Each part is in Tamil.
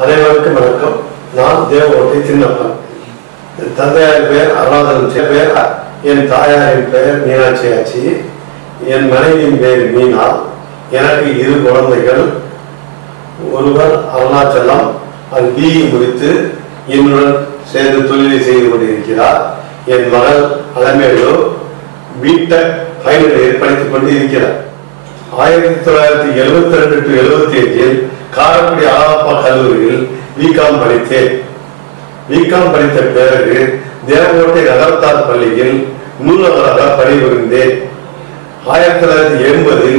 அனைவருக்கும் வணக்கம். நான் தேவகோட்டை சின்னப்பன். என் தந்தையாரின் பெயர் அருணாதரன் பெயர், என் தாயாரின் பெயர் மீனாட்சி ஆச்சி, என் மனைவியின் பெயர் மீனா. எனக்கு 2 குழந்தைகள். ஒருவர் அருணாச்சலம், அவர் பிஇ முடித்து என்னுடன் சேர்ந்து தொழிலை செய்து கொண்டிருக்கிறார். என் மகள் அலமேலு பிடெக் ஃபைனல் இயர் படித்துக் கொண்டு இருக்கிறார். 1972 to 75 காரைக்குடி அழகப்பா கல்லூரியில் பிகாம் படித்தேன். பிகாம் படித்த பிறகு தேவகோட்டை நகரத்தார் பள்ளியில் நூலகராக பணிபுரிந்தேன். 1980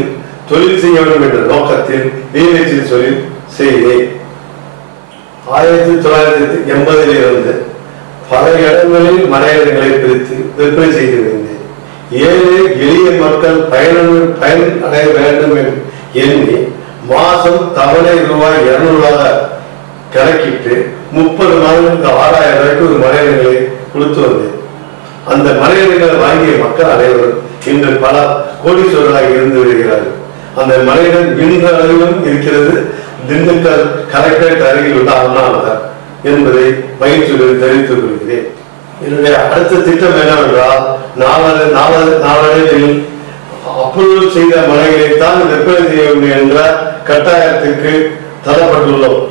தொழில் செய்ய வேண்டும் என்ற நோக்கத்தில் பிஹெச்டி தொழில் செய்தேன். 1980 இருந்து பல இடங்களில் மனைவிடங்களை பிரித்து விற்பனை செய்து வந்தேன். ஏழை எளிய மக்கள் பயன் அடைய வேண்டும் என்று எண்ணி மாதம் தவணை ரூபாய் 200 கணக்கிட்டு 30 நாளுக்கு 6000 ரூபாய்க்கு ஒரு மனைவிடங்களை கொடுத்து வந்தேன். அந்த மனைவிடங்களை வாங்கிய மக்கள் அனைவரும் இன்று பல கோடீஸ்வரர்களாக இருந்து வருகிறார்கள். அந்த மனைவிடம் இன்றளவிலும் இருக்கிறது. திண்டுக்கல் கலெக்டரேட் அருகில் உள்ள அண்ணா நகர் என்பதை மகிழ்ச்சியுடன் தெரிவித்துக் கொள்கிறேன். என்னுடைய அடுத்த திட்டம் என்னவென்றால், நாளடைவில் அப்ரூவல் செய்த மனைகளைத்தான் விற்பனை செய்ய வேண்டும் என்ற கட்டாயத்துக்கு தரப்பட்டுள்ளோம்.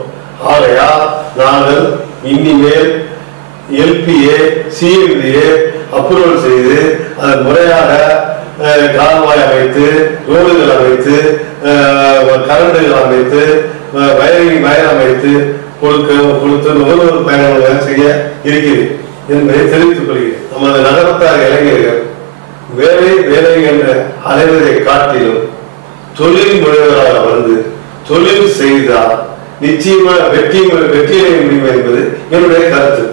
ஆகையால் நாங்கள் இனிமேல் எல்பிஏ சிஎம்டிஏ அப்ரூவல் செய்து அதன் முறையாக கால்வாய் அமைத்து, ரோடுகள் அமைத்து, கரண்டுகள் அமைத்து, வயர் அமைத்து கொடுத்து நுகர்வோர் பயணங்களை செய்ய இருக்கிறேன் என்பதை தெரிவித்துக் கொள்கிறேன். நமது நகரத்தார் இளைஞர்கள் வேலை என்ற அலைவதை காட்டிலும் தொழில் முனைவராக வந்து தொழில் செய்தால் நிச்சயமாக வெற்றியை முடியும் என்பது என்னுடைய கருத்து.